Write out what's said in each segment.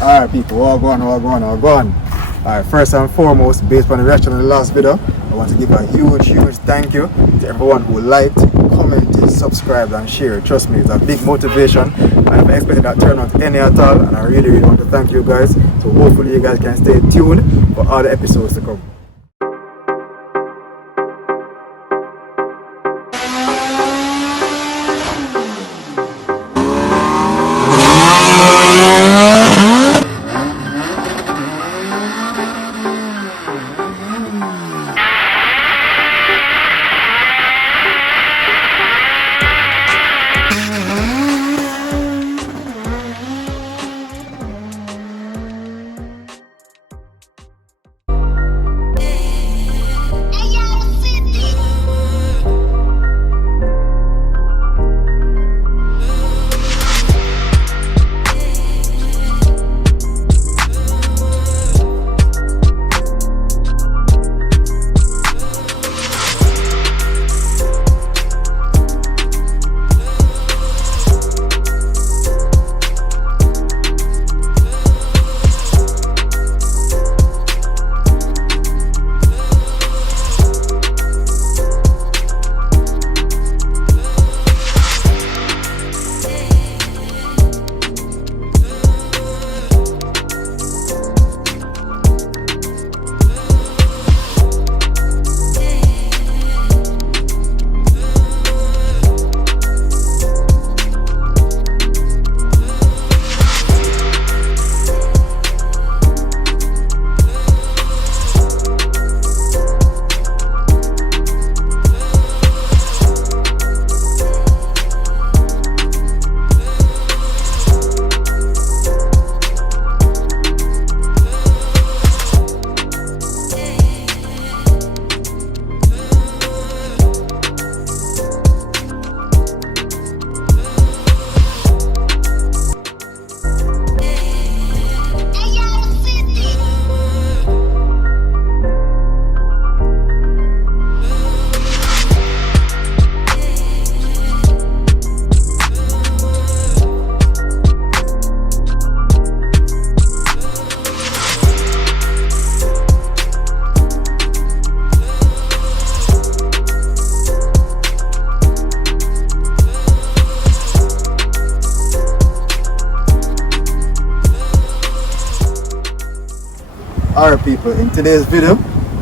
Alright people, all gone. Alright, first and foremost, based on the reaction of the last video, I want to give a huge thank you to everyone who liked, commented, subscribed and shared. Trust me, it's a big motivation. I never expected that turn out any at all, and I really want to thank you guys. So hopefully you guys can stay tuned for all the episodes to come. Alright people, in today's video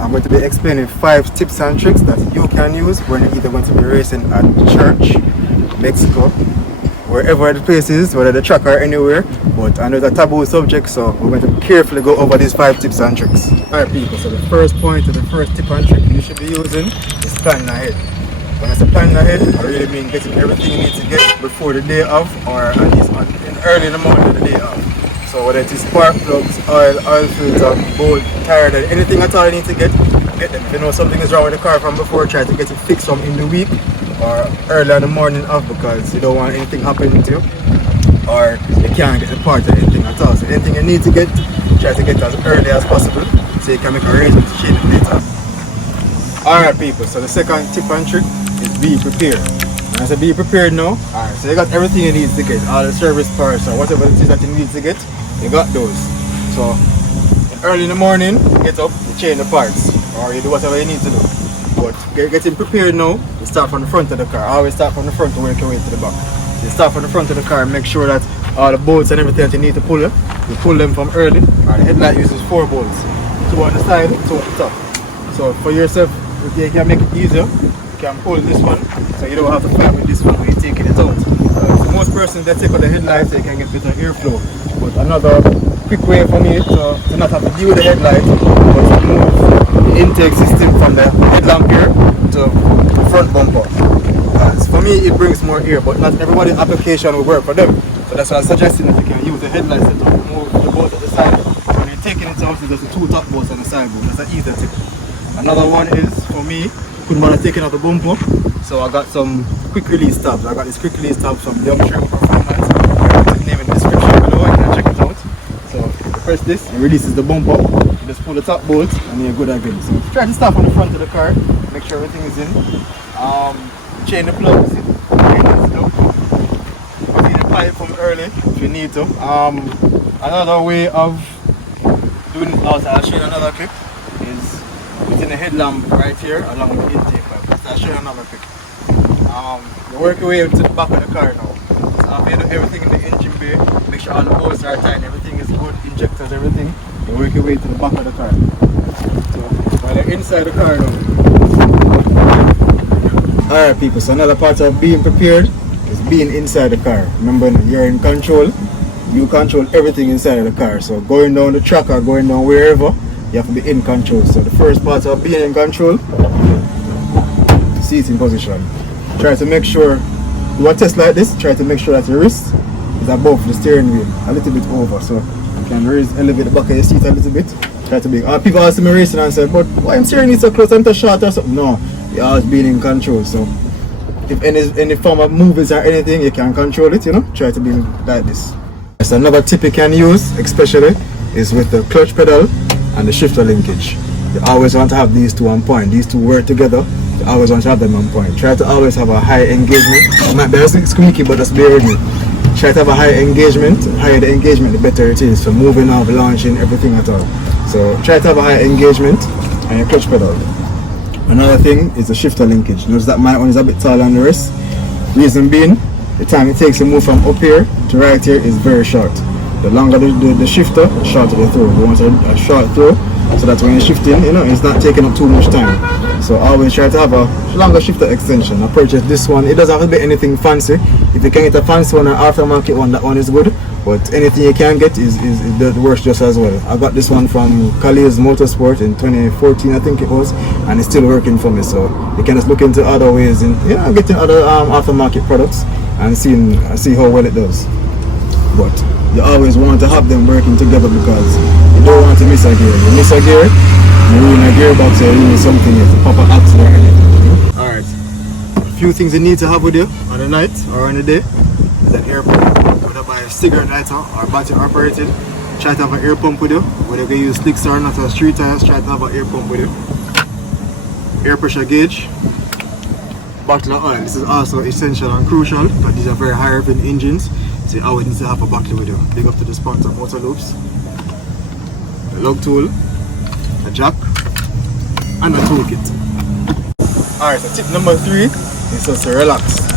I'm going to be explaining 5 tips and tricks that you can use when you're either going to be racing at church, Mexico, wherever the place is, whether the track or anywhere. But I know it's a taboo subject, so we're going to carefully go over these 5 tips and tricks. Alright people, so the first point or the first tip and trick you should be using is planning ahead. When I say planning ahead, I really mean getting everything you need to get before the day of, or at least early in the morning of the day of. So whether it is spark plugs, oil filter, bolt, tire, anything at all you need to get them. If you know something is wrong with the car from before, try to get it fixed from in the week or early in the morning of, because you don't want anything happening to you, or you can't get the part or anything at all. So anything you need to get, try to get as early as possible so you can make arrangements to change it later. Alright people, so the second tip and trick is be prepared. When I say be prepared now, alright, so you got everything you need to get, all the service parts or whatever it is that you need to get, you got those. So early in the morning, get up, you change the parts, or you do whatever you need to do. But getting prepared now, you start from the front of the car. I always start from the front to work your way to the back. So you start from the front of the car and make sure that all the bolts and everything that you need to pull, you pull them from early. Alright, the headlight uses 4 bolts, 2 on the side, 2 on the top. So for yourself, if you can make it easier, you can pull this one, so you don't have to fight with this one when you're taking it out. So most persons, they take out the headlights so you can get better airflow. But another quick way for me to not have to deal with the headlight was to move the intake system from the headlamp here to the front bumper. For me it brings more air, but not everybody's application will work for them. So that's why I'm suggesting that you can use the headlight setup to move the bolts at the side. So when you're taking it out, there's the 2 top bolts on the side bolt. That's an easy tip. Another one is, for me, couldn't bother taking out the bumper, so I got some quick release tabs. I got these quick release tabs from the Performance. I'll put the name in the description below, you can check it out. So you press this, it releases the bumper, you just pull the top bolt and you're good again. So try to start on the front of the car, make sure everything is in. Chain the plugs, chain the pipe from early if you need to. Another way of doing it also, I'll show you another clip, is putting a headlamp right here along with the intake pipe. So I'll show you another clip. You work your way to the back of the car now. So after you do everything in the engine bay, make sure all the bolts are tight, everything is good, injectors, everything. You work your way to the back of the car. So while you're inside the car now. Alright people, so another part of being prepared is being inside the car. Remember, you're in control. You control everything inside of the car. So going down the track or going down wherever, you have to be in control. So the first part of being in control, seat in position. Try to make sure, do a test like this, try to make sure that your wrist is above the steering wheel, a little bit over. So you can elevate the back of your seat a little bit. Try to be, people ask me racing and say, but why I'm steering it so close, I'm too short or something? No, you're always being in control. So if any form of movements or anything, you can control it, you know, try to be like this. So another tip you can use, especially, is with the clutch pedal and the shifter linkage. You always want to have these two on point. These two work together. You always want to have them on point. Try to always have a high engagement. It might be a squeaky, but just bear with me. Try to have a high engagement. The higher the engagement, the better it is for moving off, launching, everything at all. So try to have a high engagement and your clutch pedal. Another thing is the shifter linkage. Notice that my one is a bit taller on the wrist. Reason being, the time it takes to move from up here to right here is very short. The longer the shifter, the shorter the throw. You want a short throw so that when you're shifting, you know, it's not taking up too much time. So always try to have a longer shifter extension. I purchased this one. It doesn't have to be anything fancy. If you can get a fancy one or aftermarket one, that one is good. But anything you can get is works just as well. I got this one from Kali's Motorsport in 2014, I think it was, and it's still working for me. So you can just look into other ways in, you know, getting other aftermarket products and see how well it does. But you always want to have them working together because you don't want to miss a gear. You miss a gear, you ruin a gearbox, or you ruin something, you have to pop an axle or anything. Alright, a few things you need to have with you on the night or on the day is an air pump. Whether by a cigarette lighter or battery operated, try to have an air pump with you. Whether you use slicks or not or street tires, try to have an air pump with you. Air pressure gauge, bottle of oil. This is also essential and crucial because these are very high revving engines, so you always need to have a bottle with you. Big up to the sponsor Motor Loops, the lug tool, a jack, and a toolkit. Alright, so tip number 3 is just to relax.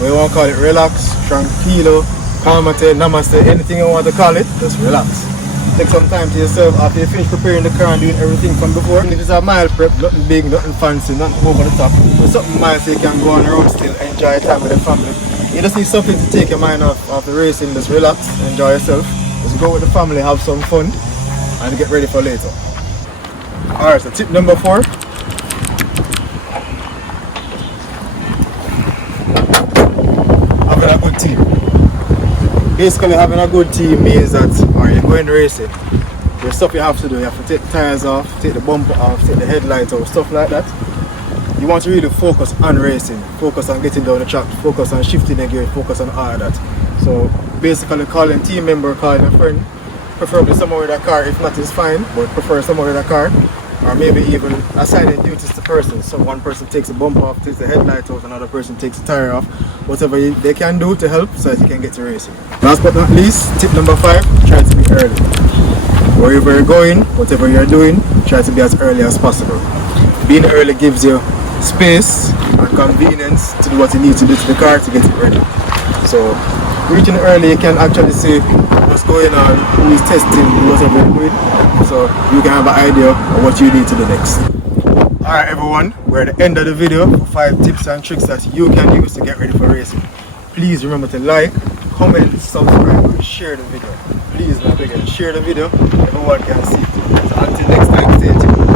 We want to call it relax, tranquilo, calmate, namaste, anything you want to call it, just relax. Take some time to yourself after you finish preparing the car and doing everything from before. If it's a mild prep, nothing big, nothing fancy, nothing over the top, but something mild so you can go on the road still, enjoy time with the family. You just need something to take your mind off the racing, just relax, enjoy yourself, just go with the family, have some fun, and get ready for later. Alright, so tip number 4. Having a good team. Basically, having a good team means that when you're going racing, there's stuff you have to do. You have to take the tires off, take the bumper off, take the headlights off, stuff like that. You want to really focus on racing, focus on getting down the track, focus on shifting the gear, focus on all of that. So basically calling team member, calling a friend, preferably someone with a car, if not it's fine, but prefer someone with a car, or maybe even assigning duties to persons. So one person takes the bumper off, takes the headlight off, another person takes the tire off, whatever they can do to help so that you can get to racing. Last but not least, tip number 5, try to be early. Wherever you're going, whatever you're doing, try to be as early as possible. Being early gives you space and convenience to do what you need to do to the car to get it ready. So reaching early, you can actually see what's going on, who is testing, whatever you're doing, so you can have an idea of what you need to do next. Alright everyone, we're at the end of the video for 5 tips and tricks that you can use to get ready for racing. Please remember to like, comment, subscribe and share the video. Please, my beg you, share the video, everyone can see it. So until next time, stay tuned.